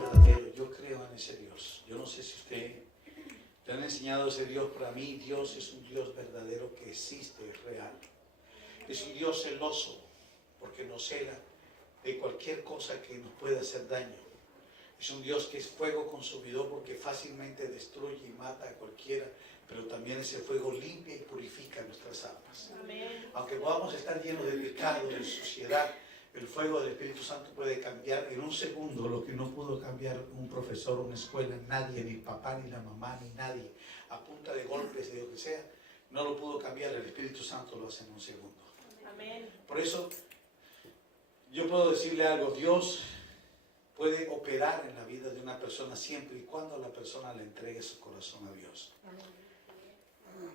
verdadero. Yo creo en ese Dios. Yo no sé si usted te han enseñado ese Dios. Para mí Dios es un Dios verdadero que existe, es real. Es un Dios celoso porque nos cela de cualquier cosa que nos pueda hacer daño. Es un Dios que es fuego consumidor porque fácilmente destruye y mata a cualquiera, pero también ese fuego limpia y purifica nuestras almas. Amén. Aunque podamos estar llenos de pecado, de suciedad, el fuego del Espíritu Santo puede cambiar en un segundo lo que no pudo cambiar un profesor, una escuela, nadie, ni el papá, ni la mamá, ni nadie, a punta de golpes, de lo que sea, no lo pudo cambiar. El Espíritu Santo lo hace en un segundo. Amén. Por eso, yo puedo decirle algo: Dios puede operar en la vida de una persona siempre y cuando la persona le entregue su corazón a Dios.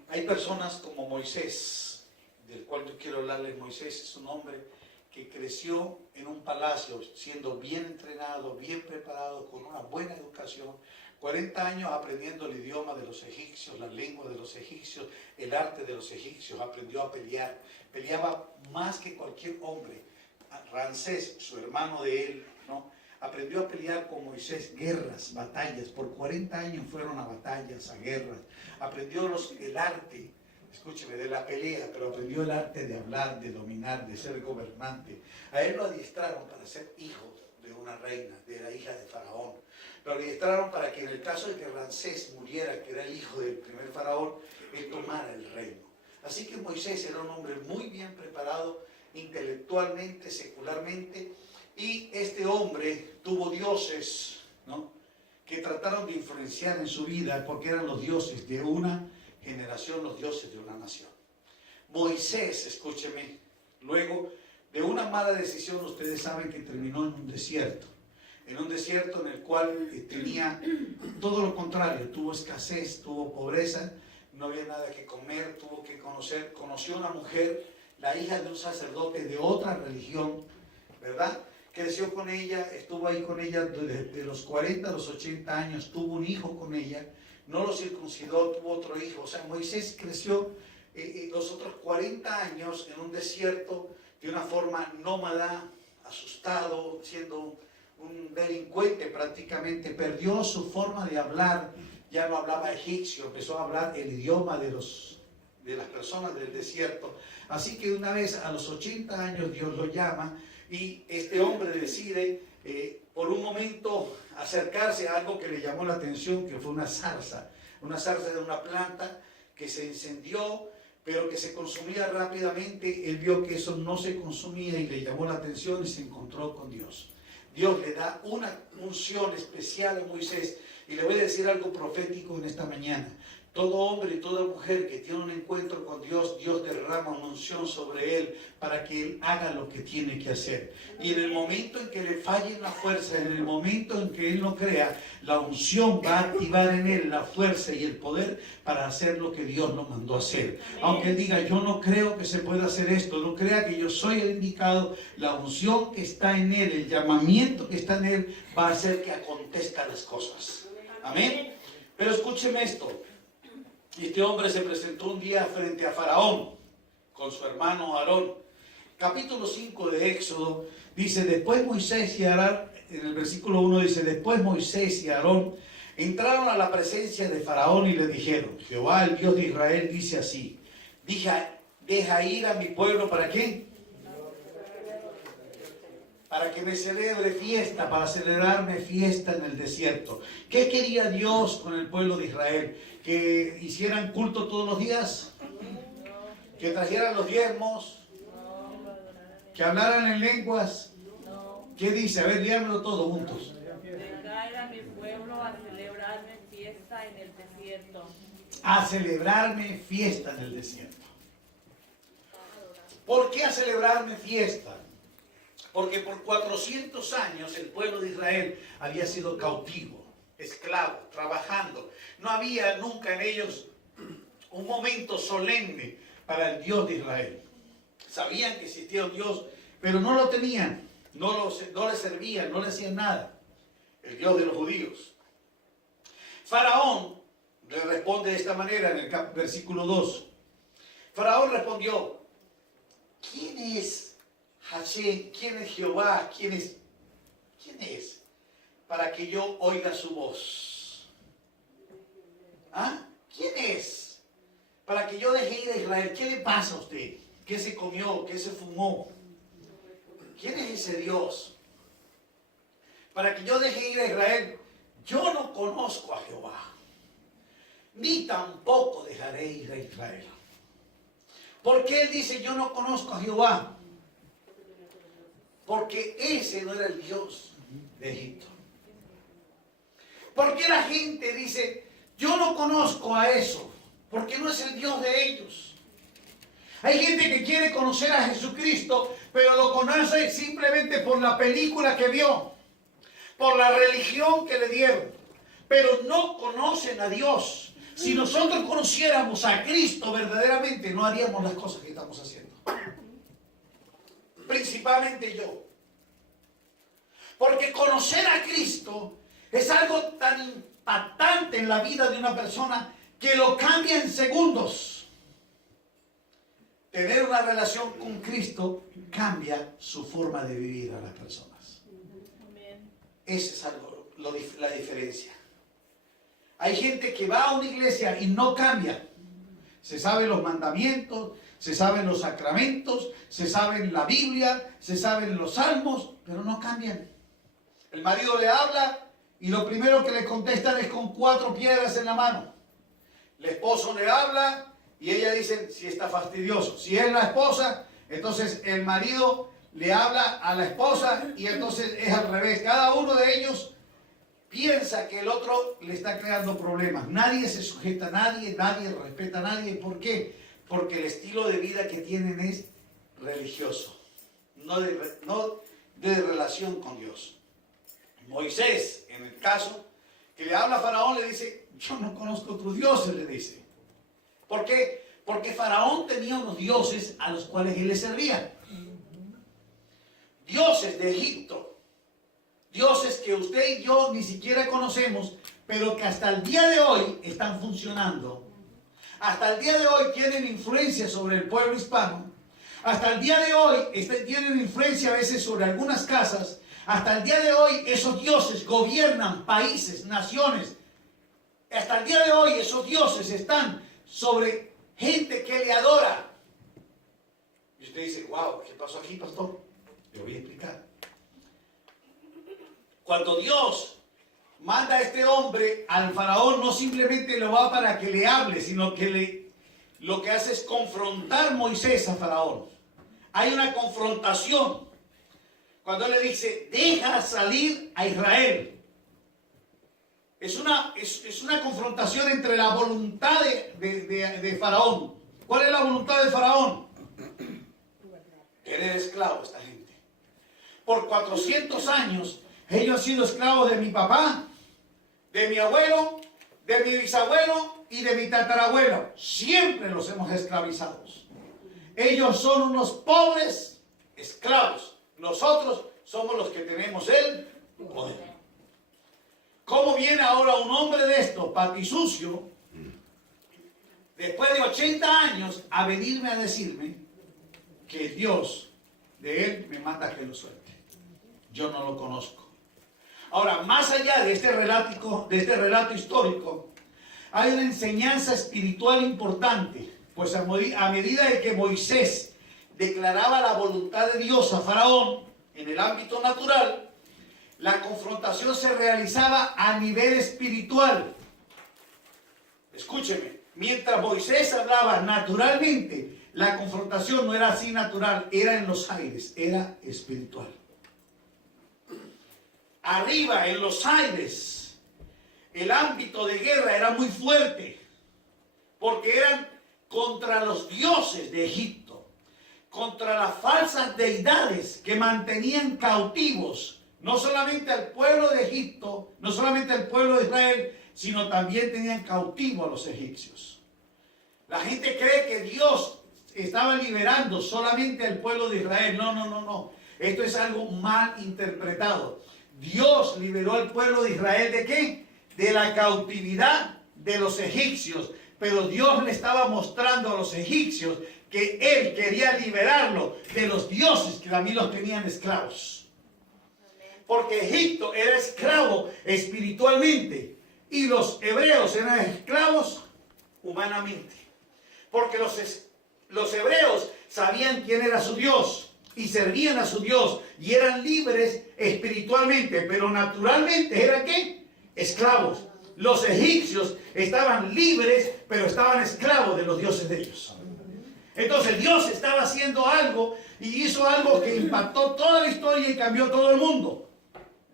Hay personas como Moisés, del cual yo quiero hablarles. Moisés es un hombre que creció en un palacio, siendo bien entrenado, bien preparado, con una buena educación, 40 años aprendiendo el idioma de los egipcios, la lengua de los egipcios, el arte de los egipcios, aprendió a pelear, peleaba más que cualquier hombre. Ramsés, su hermano de él, ¿no?, aprendió a pelear con Moisés, guerras, batallas. Por 40 años fueron a batallas, a guerras. Aprendió el arte, escúcheme, de la pelea, pero aprendió el arte de hablar, de dominar, de ser gobernante. A él lo adiestraron para ser hijo de una reina, de la hija de Faraón. Lo adiestraron para que en el caso de que Ramsés muriera, que era el hijo del primer faraón, él tomara el reino. Así que Moisés era un hombre muy bien preparado, intelectualmente, secularmente, y este hombre tuvo dioses, ¿no?, que trataron de influenciar en su vida, porque eran los dioses de una generación, los dioses de una nación. Moisés, escúcheme, luego de una mala decisión, ustedes saben que terminó en un desierto en el cual tenía todo lo contrario, tuvo escasez, tuvo pobreza, no había nada que comer, conoció una mujer, la hija de un sacerdote de otra religión, ¿verdad? Creció con ella, estuvo ahí con ella de los 40 a los 80 años, tuvo un hijo con ella, no lo circuncidó, tuvo otro hijo. O sea, Moisés creció los otros 40 años en un desierto de una forma nómada, asustado, siendo un delincuente prácticamente. Perdió su forma de hablar, ya no hablaba egipcio, empezó a hablar el idioma de las personas del desierto. Así que una vez a los 80 años Dios lo llama y este hombre decide por un momento acercarse a algo que le llamó la atención, que fue una zarza de una planta que se incendió, pero que se consumía rápidamente. Él vio que eso no se consumía y le llamó la atención y se encontró con Dios. Dios le da una unción especial a Moisés, y le voy a decir algo profético en esta mañana. Todo hombre y toda mujer que tiene un encuentro con Dios, Dios derrama una unción sobre él para que él haga lo que tiene que hacer. Y en el momento en que le falle la fuerza, en el momento en que él no crea, la unción va a activar en él la fuerza y el poder para hacer lo que Dios lo mandó a hacer. Aunque él diga: yo no creo que se pueda hacer esto, no crea que yo soy el indicado, la unción que está en él, el llamamiento que está en él, va a hacer que acontezcan las cosas. Amén. Pero escúcheme esto. Este hombre se presentó un día frente a Faraón con su hermano Aarón. Capítulo 5 de Éxodo dice: después Moisés y Aarón, en el versículo 1 dice: después Moisés y Aarón entraron a la presencia de Faraón y le dijeron: Jehová, el Dios de Israel, dice así: deja ir a mi pueblo. ¿Para qué? Para que me celebre fiesta, para celebrarme fiesta en el desierto. ¿Qué quería Dios con el pueblo de Israel? ¿Que hicieran culto todos los días? ¿Que trajeran los diezmos? ¿Que hablaran en lenguas? ¿Qué dice? A ver, léanlo todos juntos. Dejar a mi pueblo a celebrarme fiesta en el desierto. A celebrarme fiesta en el desierto. ¿Por qué a celebrarme fiesta? Porque por 400 años el pueblo de Israel había sido cautivo, esclavo, trabajando. No había nunca en ellos un momento solemne para el Dios de Israel. Sabían que existía un Dios, pero no lo tenían, no le servían, no le hacían nada. El Dios de los judíos. Faraón le responde de esta manera en el versículo 2. Faraón respondió: ¿quién es Hashem? ¿Quién es Jehová? ¿Quién es? para que yo oiga su voz? ¿Ah? ¿Quién es? Para que yo deje ir a Israel. ¿Qué le pasa a usted? ¿Qué se comió? ¿Qué se fumó? ¿Quién es ese Dios? Para que yo deje ir a Israel. Yo no conozco a Jehová, ni tampoco dejaré ir a Israel. ¿Por qué él dice yo no conozco a Jehová? Porque ese no era el Dios de Egipto. ¿Por qué la gente dice yo no conozco a eso? Porque no es el Dios de ellos. Hay gente que quiere conocer a Jesucristo, pero lo conoce simplemente por la película que vio, por la religión que le dieron, pero no conocen a Dios. Si nosotros conociéramos a Cristo verdaderamente, no haríamos las cosas que estamos haciendo. Principalmente yo. Porque conocer a Cristo es algo tan impactante en la vida de una persona que lo cambia en segundos. Tener una relación con Cristo cambia su forma de vivir a las personas. Esa es algo, la diferencia. Hay gente que va a una iglesia y no cambia. Se saben los mandamientos, se saben los sacramentos, se saben la Biblia, se saben los salmos, pero no cambian. El marido le habla y lo primero que le contestan es con 4 piedras en la mano. El esposo le habla y ella dice si está fastidioso. Si es la esposa, entonces el marido le habla a la esposa y entonces es al revés. Cada uno de ellos piensa que el otro le está creando problemas. Nadie se sujeta a nadie, nadie respeta a nadie. ¿Por qué? Porque el estilo de vida que tienen es religioso, no de relación con Dios. Moisés, en el caso que le habla a Faraón, le dice, yo no conozco otros dioses, le dice. ¿Por qué? Porque Faraón tenía unos dioses a los cuales él le servía. Dioses de Egipto. Dioses que usted y yo ni siquiera conocemos, pero que hasta el día de hoy están funcionando. Hasta el día de hoy tienen influencia sobre el pueblo hispano. Hasta el día de hoy tienen influencia a veces sobre algunas casas. Hasta el día de hoy esos dioses gobiernan países, naciones. Hasta el día de hoy esos dioses están sobre gente que le adora. Y usted dice, wow, ¿qué pasó aquí, pastor? Le voy a explicar. Cuando Dios manda a este hombre al faraón, no simplemente lo va para que le hable, sino que lo que hace es confrontar a Moisés a faraón. Hay una confrontación. Cuando él le dice, deja salir a Israel. Es una confrontación entre la voluntad de Faraón. ¿Cuál es la voluntad de Faraón? Eres esclavo esta gente. Por 400 años ellos han sido esclavos de mi papá, de mi abuelo, de mi bisabuelo y de mi tatarabuelo. Siempre los hemos esclavizado. Ellos son unos pobres esclavos. Nosotros somos los que tenemos el poder. ¿Cómo viene ahora un hombre de esto, patisucio, después de 80 años, a venirme a decirme que el Dios de él me manda que lo suelte? Yo no lo conozco. Ahora, más allá de este relato histórico, hay una enseñanza espiritual importante, pues a medida de que Moisés declaraba la voluntad de Dios a Faraón en el ámbito natural, la confrontación se realizaba a nivel espiritual. Escúcheme, mientras Moisés hablaba naturalmente, la confrontación no era así natural, era en los aires, era espiritual. Arriba, en los aires, el ámbito de guerra era muy fuerte, porque eran contra los dioses de Egipto, contra las falsas deidades que mantenían cautivos no solamente al pueblo de Egipto, no solamente al pueblo de Israel, sino también tenían cautivo a los egipcios. La gente cree que Dios estaba liberando solamente al pueblo de Israel. No. Esto es algo mal interpretado. Dios liberó al pueblo de Israel ¿de qué? De la cautividad de los egipcios. Pero Dios le estaba mostrando a los egipcios que Él quería liberarlo de los dioses que también los tenían esclavos. Porque Egipto era esclavo espiritualmente y los hebreos eran esclavos humanamente. Porque los hebreos sabían quién era su Dios y servían a su Dios y eran libres espiritualmente, pero naturalmente eran ¿qué? Esclavos. Los egipcios estaban libres, pero estaban esclavos de los dioses de ellos. Entonces Dios estaba haciendo algo y hizo algo que impactó toda la historia y cambió todo el mundo.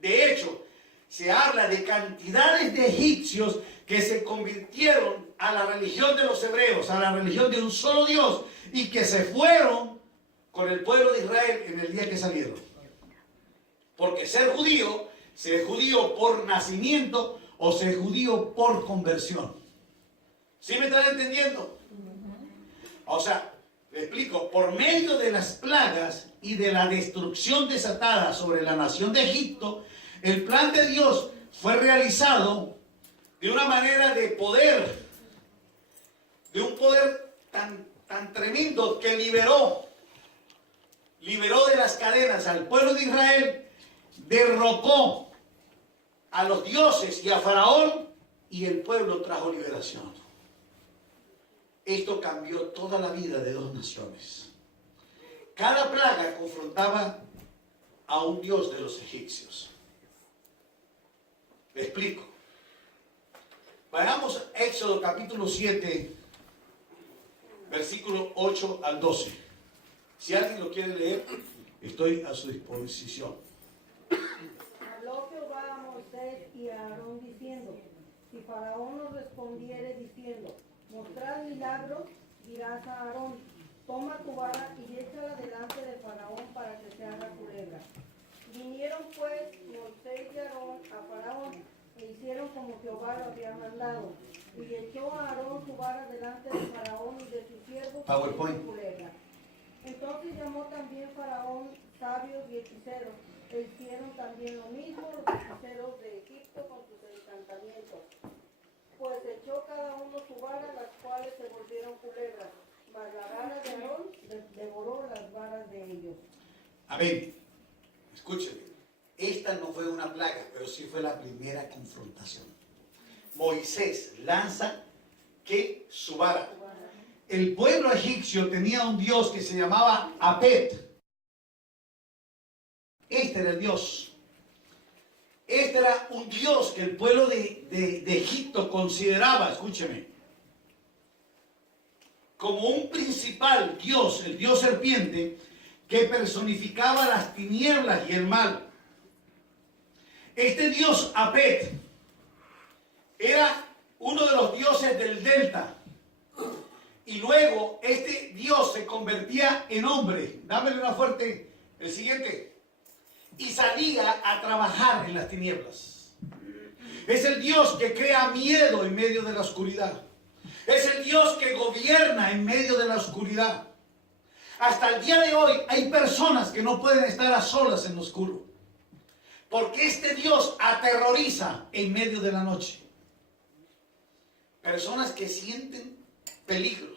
De hecho, se habla de cantidades de egipcios que se convirtieron a la religión de los hebreos, a la religión de un solo Dios, y que se fueron con el pueblo de Israel en el día que salieron. Porque ser judío por nacimiento o ser judío por conversión. ¿Sí me están entendiendo? O sea, le explico, por medio de las plagas y de la destrucción desatada sobre la nación de Egipto, el plan de Dios fue realizado de una manera de poder, de un poder tan tremendo que liberó de las cadenas al pueblo de Israel, derrocó a los dioses y a Faraón, y el pueblo trajo liberación. Esto cambió toda la vida de dos naciones. Cada plaga confrontaba a un dios de los egipcios. Le explico. Vayamos a Éxodo capítulo 7, versículo 8 al 12. Si alguien lo quiere leer, estoy a su disposición. Habló Jehová a Moisés y a Aarón diciendo: si Faraón nos respondiere diciendo: mostrad milagros, dirás a Aarón: toma tu vara y échala delante de Faraón para que se haga culebra. Vinieron pues Moisés y Aarón a Faraón e hicieron como Jehová lo había mandado. Y echó a Aarón su vara delante de Faraón y de sus siervos PowerPoint. culebra. Entonces llamó también Faraón sabios y hechiceros, e hicieron también lo mismo los hechiceros de Egipto con sus encantamientos. Pues echó cada uno su vara, las cuales se volvieron culebras, mas la vara de Aarón devoró las varas de ellos. Amén. Escúchenme. Esta no fue una plaga, pero sí fue la primera confrontación. Moisés lanza ¿qué? Su vara. El pueblo egipcio tenía un dios que se llamaba Apet. Este era el dios. Este era un dios que el pueblo de Egipto consideraba, escúcheme, como un principal dios, el dios serpiente, que personificaba las tinieblas y el mal. Este dios Apet era uno de los dioses del delta. Y luego este Dios se convertía en hombre. Dámele una fuerte, el siguiente. Y salía a trabajar en las tinieblas. Es el Dios que crea miedo en medio de la oscuridad. Es el Dios que gobierna en medio de la oscuridad. Hasta el día de hoy hay personas que no pueden estar a solas en lo oscuro. Porque este Dios aterroriza en medio de la noche. Personas que sienten peligros.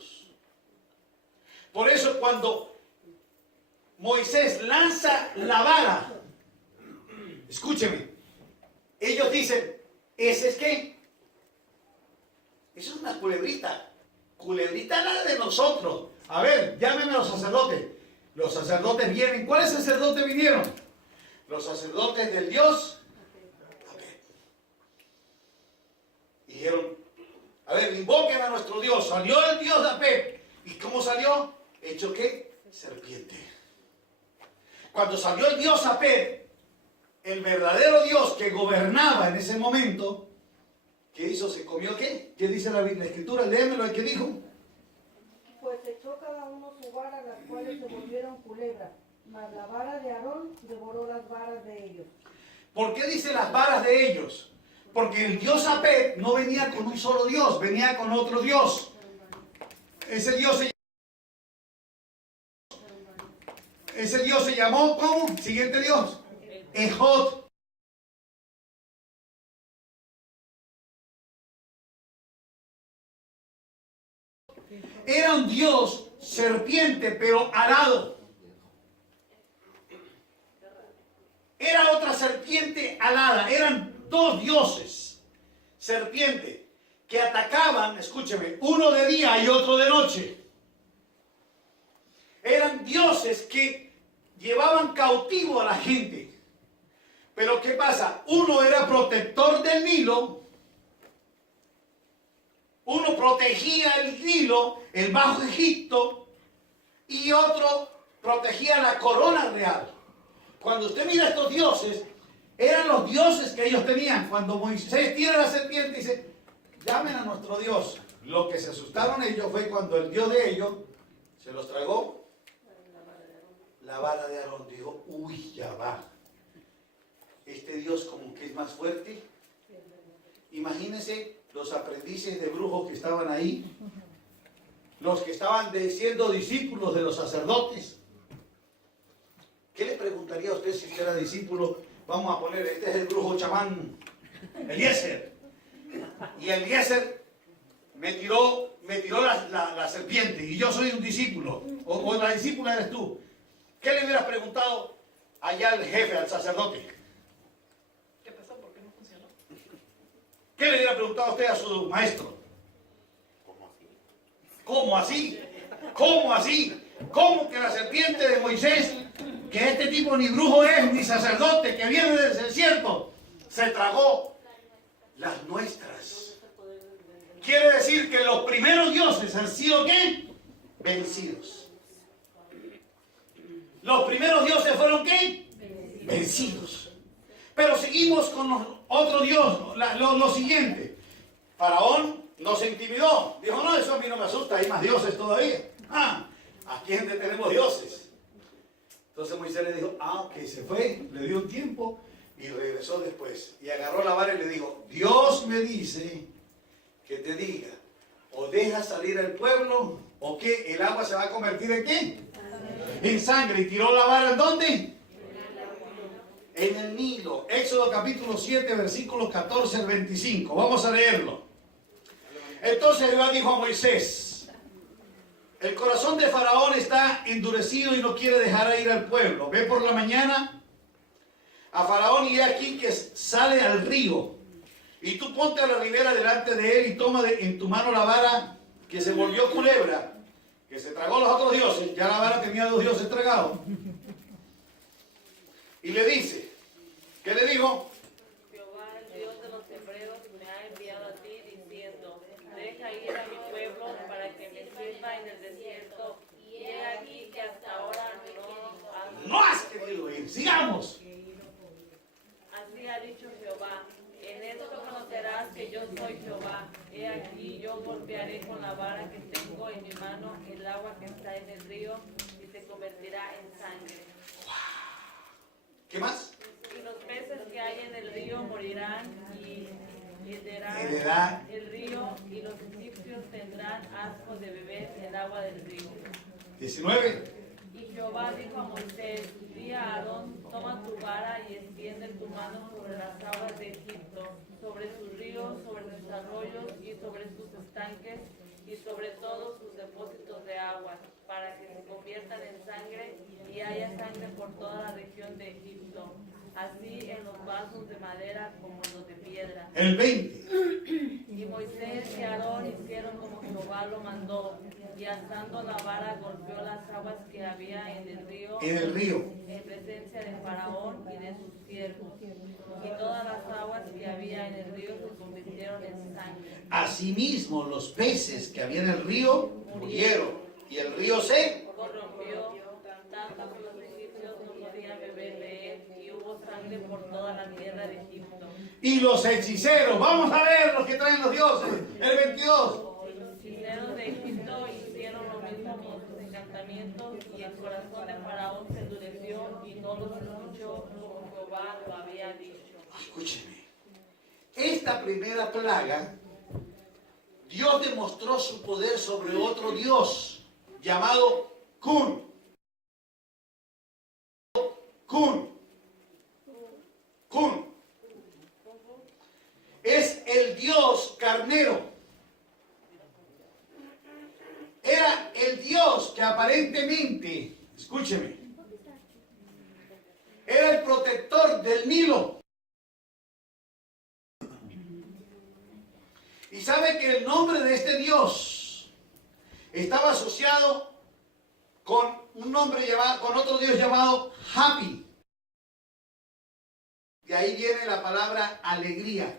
Por eso cuando Moisés lanza la vara, escúcheme, ellos dicen, ¿ese es qué? Eso es una culebrita. Culebrita la de nosotros. A ver, llámenme a los sacerdotes. Los sacerdotes vienen. ¿Cuáles sacerdotes vinieron? Los sacerdotes del Dios. A ver. Dijeron, a ver, invoquen a nuestro Dios. Salió el Dios de Apet. ¿Y cómo salió? ¿Hecho qué? Serpiente. Cuando salió el Dios Apet, el verdadero Dios que gobernaba en ese momento, ¿qué hizo? ¿Se comió qué? ¿Qué dice la Escritura? Léemelo, ¿qué dijo? Pues echó cada uno su vara, las cuales se volvieron culebras, mas la vara de Aarón devoró las varas de ellos. ¿Por qué dice las varas de ellos? Porque el Dios Apet no venía con un solo Dios, venía con otro Dios. Ese Dios se llamó, ¿cómo? Siguiente Dios. Ejod. Era un Dios serpiente, pero alado. era otra serpiente alada. Eran dos dioses, serpiente, que atacaban, escúcheme, uno de día y otro de noche. Eran dioses que llevaban cautivo a la gente. Pero ¿qué pasa? Uno era protector del Nilo. Uno protegía el Nilo, el Bajo Egipto, y otro protegía la corona real. Cuando usted mira estos dioses, eran los dioses que ellos tenían. Cuando Moisés tira la serpiente y dice, llamen a nuestro Dios. Lo que se asustaron ellos fue cuando el Dios de ellos se los tragó. La vara de Aarón. Dijo, uy, ya va. Este Dios como que es más fuerte. Imagínense los aprendices de brujos que estaban ahí, los que estaban siendo discípulos de los sacerdotes. ¿Qué le preguntaría a usted si usted era discípulo? Vamos a poner, este es el brujo chamán Eliezer. Y Eliezer me tiró la serpiente y yo soy un discípulo, o la discípula eres tú. ¿Qué le hubieras preguntado allá al jefe, al sacerdote? ¿Qué pasó? ¿Por qué no funcionó? ¿Qué le hubiera preguntado a usted a su maestro? ¿Cómo así? ¿Cómo así? ¿Cómo que la serpiente de Moisés, que este tipo ni brujo es, ni sacerdote, que viene del desierto, se tragó las nuestras? Quiere decir que los primeros dioses han sido ¿qué? Vencidos. Los primeros dioses fueron ¿qué? Vencidos. Pero seguimos con los otro Dios, lo siguiente. Faraón nos intimidó. Dijo, no, eso a mí no me asusta, hay más dioses todavía. Aquí es donde tenemos dioses. Entonces Moisés le dijo, ok, se fue, le dio un tiempo y regresó después. Y agarró la vara y le dijo, Dios me dice que te diga, o deja salir al pueblo, o que el agua se va a convertir en ¿qué? En sangre. Y tiró la vara ¿en dónde? En el Nilo. Éxodo capítulo 7, versículos 14 al 25. Vamos a leerlo. Entonces Jehová dijo a Moisés, el corazón de Faraón está endurecido y no quiere dejar ir al pueblo. Ve por la mañana a Faraón y he aquí que sale al río. Y tú ponte a la ribera delante de él y toma en tu mano la vara que se volvió culebra, que se tragó los otros dioses. Ya la vara tenía dos dioses tragados. Y le dice, ¿qué le dijo? Jehová, el Dios de los hebreos, me ha enviado a ti diciendo, deja ir a mi pueblo para que me sirva en el desierto. Y he aquí que hasta ahora No has querido ir. Sigamos. Así ha dicho Jehová. En esto conocerás que yo soy Jehová. He aquí yo golpearé con la vara que tengo en mi mano el agua que está en el río y se convertirá en sangre. ¿Qué más? Y los peces que hay en el río morirán y Heredarán el río, y los egipcios tendrán asco de beber el agua del río. 19. Y Jehová dijo a Moisés, di a Aarón, toma tu vara y extiende tu mano sobre las aguas de Egipto, sobre sus ríos, sobre sus arroyos y sobre sus estanques y sobre todos sus depósitos de agua, para que se conviertan en sangre y haya sangre por toda la región de Egipto, así en los vasos de madera como en los de piedra. El 20. Y Moisés y Aarón hicieron como Jehová lo mandó, y alzando la vara golpeó las aguas que había en el río, en presencia de Faraón y de sus siervos. Y todas las aguas que había en el río se convirtieron en sangre. Asimismo, los peces que había en el río murieron, y el río se corrompió, tanto que los egipcios no podían beber de él, y hubo sangre por toda la tierra de Egipto. Y los hechiceros, vamos a ver los que traen los dioses, el 22. Y los hechiceros de Egipto hicieron lo mismo con sus encantamientos, y el corazón de Faraón se endureció y no los escuchó como Jehová lo había dicho. Escúcheme, esta primera plaga, Dios demostró su poder sobre otro Dios llamado Kun. Es el Dios carnero. Era el Dios que aparentemente, escúcheme, era era el protector del Nilo. Y sabe que el nombre de este Dios estaba asociado con un nombre llamado, con otro Dios llamado Happy. De ahí viene la palabra alegría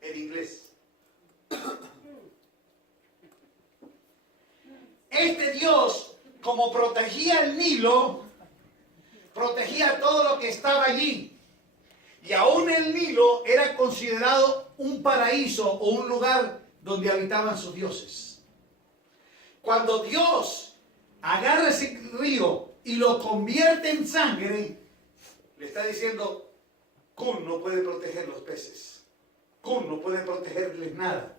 en inglés. Este Dios, como protegía el Nilo, protegía todo lo que estaba allí. Y aún el Nilo era considerado un paraíso o un lugar donde habitaban sus dioses. Cuando Dios agarra ese río y lo convierte en sangre, le está diciendo, Kun no puede proteger los peces. Kun no puede protegerles nada.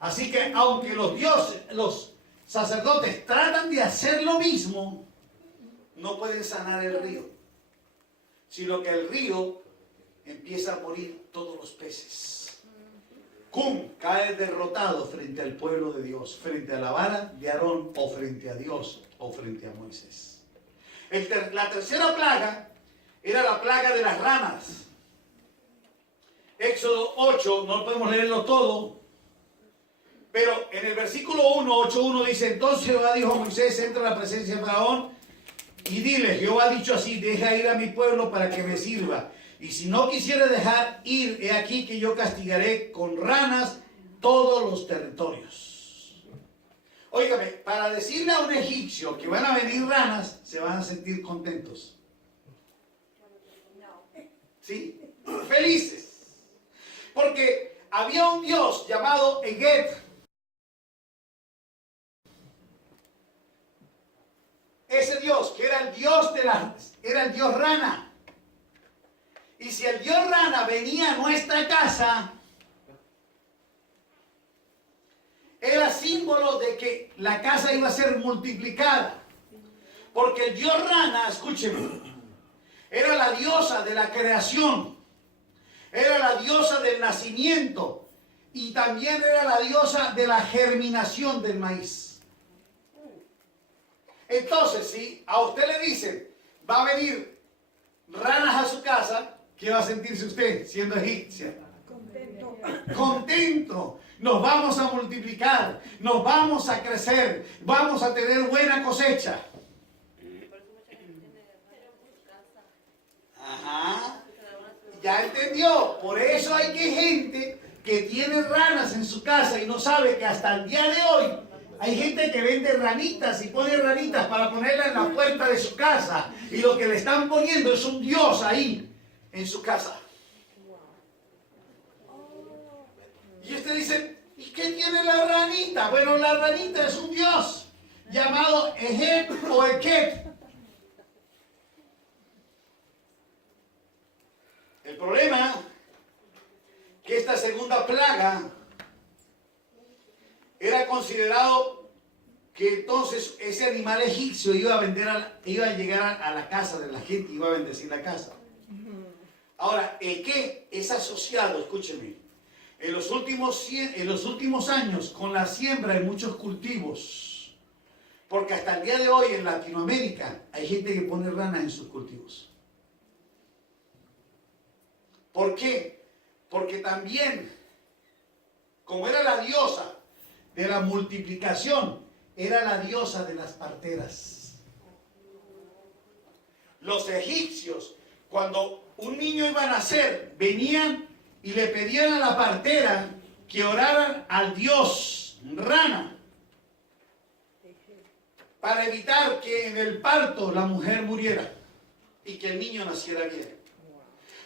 Así que aunque los dioses, los sacerdotes tratan de hacer lo mismo, no pueden sanar el río, sino que el río empieza a morir todos los peces. Kun cae derrotado frente al pueblo de Dios, frente a la vara de Aarón o frente a Dios o frente a Moisés. La tercera plaga era la plaga de las ranas. Éxodo 8, no podemos leerlo todo, pero en el versículo 8:1 dice, entonces Jehová dijo a Moisés, entra a la presencia de Faraón y dile, Jehová ha dicho así, deja ir a mi pueblo para que me sirva. Y si no quisiera dejar ir, he aquí que yo castigaré con ranas todos los territorios. Óigame, para decirle a un egipcio que van a venir ranas, se van a sentir contentos. ¿Sí? Felices. Porque había un dios llamado Eget. Ese dios, que era el dios era el dios rana. Y si el dios rana venía a nuestra casa, era símbolo de que la casa iba a ser multiplicada. Porque el dios rana, escúcheme, era la diosa de la creación, era la diosa del nacimiento y también era la diosa de la germinación del maíz. Entonces, si a usted le dicen, va a venir ranas a su casa, ¿qué va a sentirse usted siendo egipcia? Contento. Contento. Nos vamos a multiplicar, nos vamos a crecer, vamos a tener buena cosecha. Ajá. Ya entendió. Por eso hay gente que tiene ranas en su casa y no sabe que hasta el día de hoy hay gente que vende ranitas y pone ranitas para ponerla en la puerta de su casa. Y lo que le están poniendo es un dios ahí en su casa. Y usted dice, ¿y qué tiene la ranita? Bueno, la ranita es un dios llamado Eget o Eket. El problema que esta segunda plaga era considerado que entonces ese animal egipcio iba a llegar a la casa de la gente, iba a bendecir la casa. Ahora, el que es asociado, escúcheme, en los últimos años con la siembra de muchos cultivos, porque hasta el día de hoy en Latinoamérica hay gente que pone ranas en sus cultivos. ¿Por qué? Porque también, como era la diosa de la multiplicación, era la diosa de las parteras. Los egipcios, cuando un niño iba a nacer, venían y le pedían a la partera que oraran al dios Rana para evitar que en el parto la mujer muriera y que el niño naciera bien.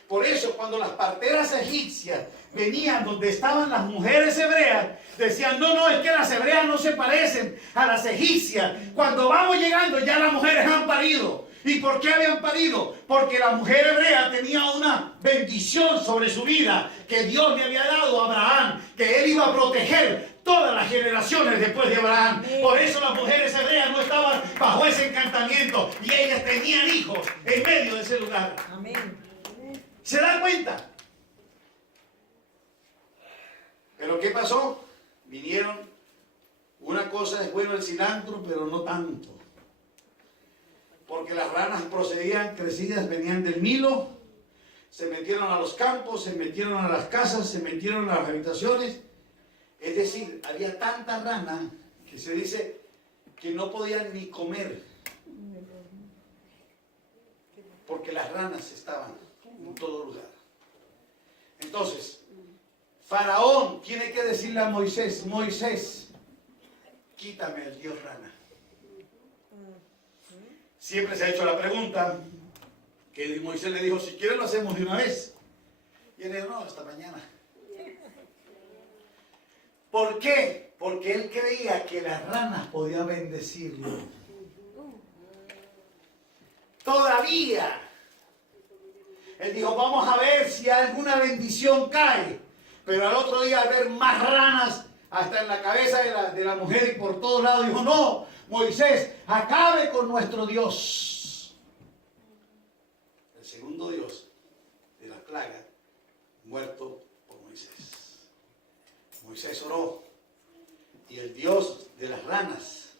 Por eso cuando las parteras egipcias venían donde estaban las mujeres hebreas, decían, no, es que las hebreas no se parecen a las egipcias. Cuando vamos llegando ya las mujeres han parido. ¿Y por qué habían parido? Porque la mujer hebrea tenía una bendición sobre su vida que Dios le había dado a Abraham, que él iba a proteger todas las generaciones después de Abraham. Por eso las mujeres hebreas no estaban bajo ese encantamiento y ellas tenían hijos en medio de ese lugar. Amén. ¿Se dan cuenta? Pero ¿qué pasó? Vinieron, una cosa es bueno el cilantro, pero no tanto. porque las ranas procedían crecidas, venían del Nilo, se metieron a los campos, se metieron a las casas, se metieron a las habitaciones. Es decir, había tanta rana que se dice que no podían ni comer, porque las ranas estaban en todo lugar. Entonces, Faraón tiene que decirle a Moisés, Moisés, quítame el dios rana. Siempre se ha hecho la pregunta, que Moisés le dijo, si quieres lo hacemos de una vez. Y él dijo, no, hasta mañana. ¿Por qué? Porque él creía que las ranas podían bendecirlo. Todavía. Él dijo, vamos a ver si alguna bendición cae. Pero al otro día, al ver más ranas hasta en la cabeza de la mujer y por todos lados, dijo, no, Moisés, acabe con nuestro Dios. El segundo Dios de la plaga, muerto por Moisés. Moisés oró y el Dios de las ranas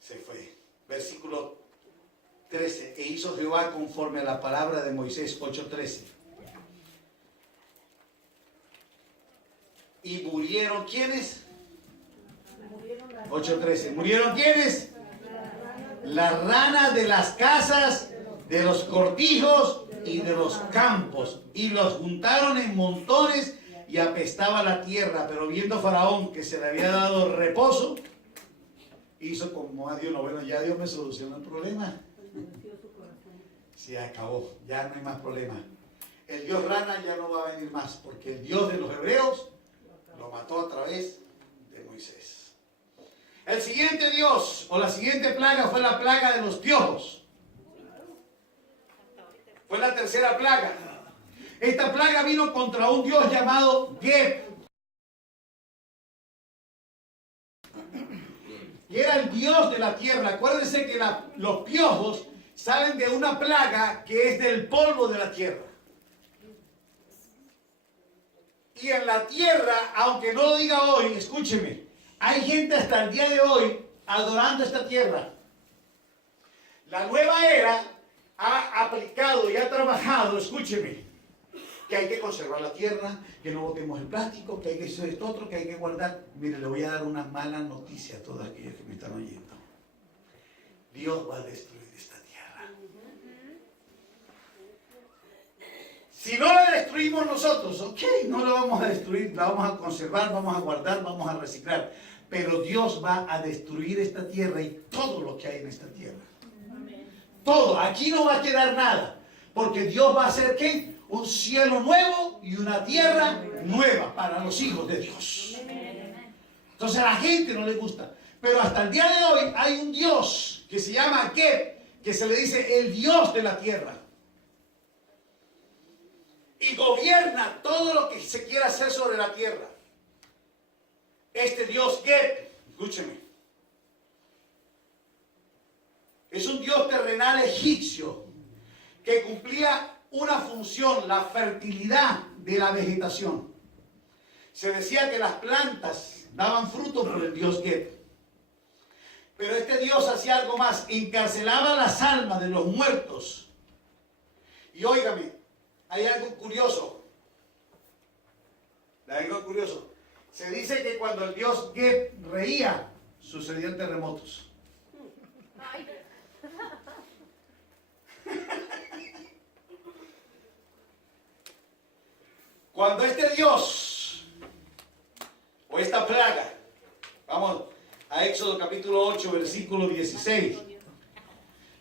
se fue. Versículo 13. E hizo Jehová conforme a la palabra de Moisés, 8:13. Y murieron, ¿quiénes? 8:13. ¿Murieron quiénes? Las ranas de las casas, de los cortijos y de los campos. Y los juntaron en montones y apestaba la tierra. Pero viendo Faraón que se le había dado reposo, hizo como a Dios, no, bueno, ya Dios me solucionó el problema. Se acabó, ya no hay más problema. El dios rana ya no va a venir más, porque el Dios de los hebreos lo mató a través de Moisés. El siguiente dios, o la siguiente plaga, fue la plaga de los piojos. Fue la tercera plaga. Esta plaga vino contra un dios llamado Geb, que era el dios de la tierra. Acuérdense que los piojos salen de una plaga que es del polvo de la tierra. Y en la tierra, aunque no lo diga hoy, escúcheme, hay gente hasta el día de hoy adorando esta tierra. La nueva era ha aplicado y ha trabajado, escúcheme, que hay que conservar la tierra, que no botemos el plástico, que hay que hacer esto otro, que hay que guardar. Mire, le voy a dar una mala noticia a todos aquellos que me están oyendo. Dios va a destruir esta tierra. Si no la destruimos nosotros, ok, no la vamos a destruir, la vamos a conservar, vamos a guardar, vamos a reciclar. Pero Dios va a destruir esta tierra y todo lo que hay en esta tierra. Todo, aquí no va a quedar nada. Porque Dios va a hacer ¿qué? Un cielo nuevo y una tierra nueva para los hijos de Dios. Entonces a la gente no le gusta. Pero hasta el día de hoy hay un Dios que se llama Geb, que se le dice el Dios de la tierra. Y gobierna todo lo que se quiera hacer sobre la tierra. Este Dios Geb, escúcheme, es un Dios terrenal egipcio que cumplía una función, la fertilidad de la vegetación. Se decía que las plantas daban fruto por el Dios Geb. Pero este Dios hacía algo más, encarcelaba las almas de los muertos. Y óigame, hay algo curioso. Hay algo curioso. Se dice que cuando el Dios Geb reía, sucedían terremotos. Cuando este Dios, o esta plaga, vamos a Éxodo capítulo 8, versículo 16.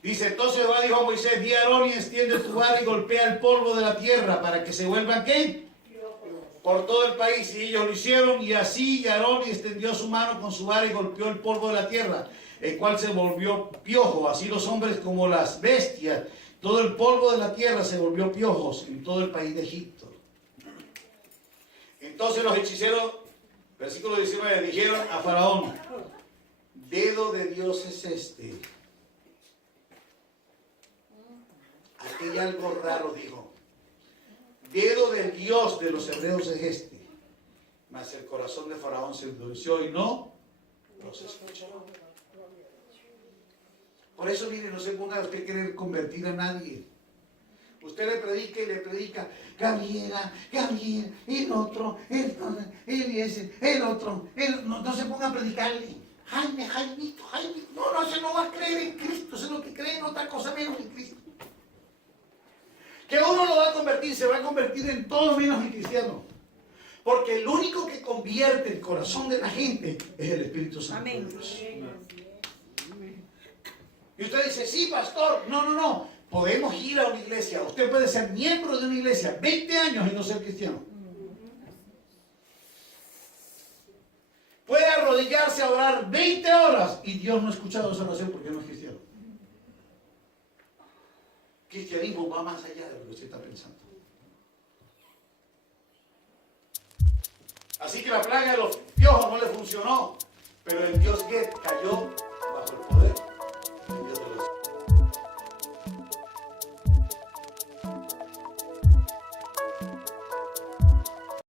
Dice, entonces Jehová dijo a Moisés, di a Aarón y extiende tu vara y golpea el polvo de la tierra para que se vuelvan, ¿qué? Por todo el país. Y ellos lo hicieron, y así Aarón extendió su mano con su vara y golpeó el polvo de la tierra, el cual se volvió piojo. Así los hombres como las bestias, todo el polvo de la tierra se volvió piojos en todo el país de Egipto. Entonces los hechiceros, versículo 19, dijeron a Faraón, dedo de Dios es este. Aquí hay algo raro, dijo. Dedo del Dios de los hebreos es este. Mas el corazón de Faraón se endureció y no los escuchó. Por eso, mire, no se ponga usted a querer convertir a nadie. Usted le predica y le predica, Gabriela, el otro, el otro. No se ponga a predicarle. Jaimito. No, se no va a creer en Cristo. Eso es lo que cree en otra cosa menos en Cristo. Que uno lo va a convertir, se va a convertir en todo menos en cristiano. Porque el único que convierte el corazón de la gente es el Espíritu Santo de Dios. Y usted dice, sí, pastor. No. Podemos ir a una iglesia. Usted puede ser miembro de una iglesia 20 años y no ser cristiano. Puede arrodillarse a orar 20 horas y Dios no ha escuchado esa oración porque no es cristiano. Cristianismo va más allá de lo que usted está pensando. Así que la plaga de los piojos no le funcionó, pero el dios Get cayó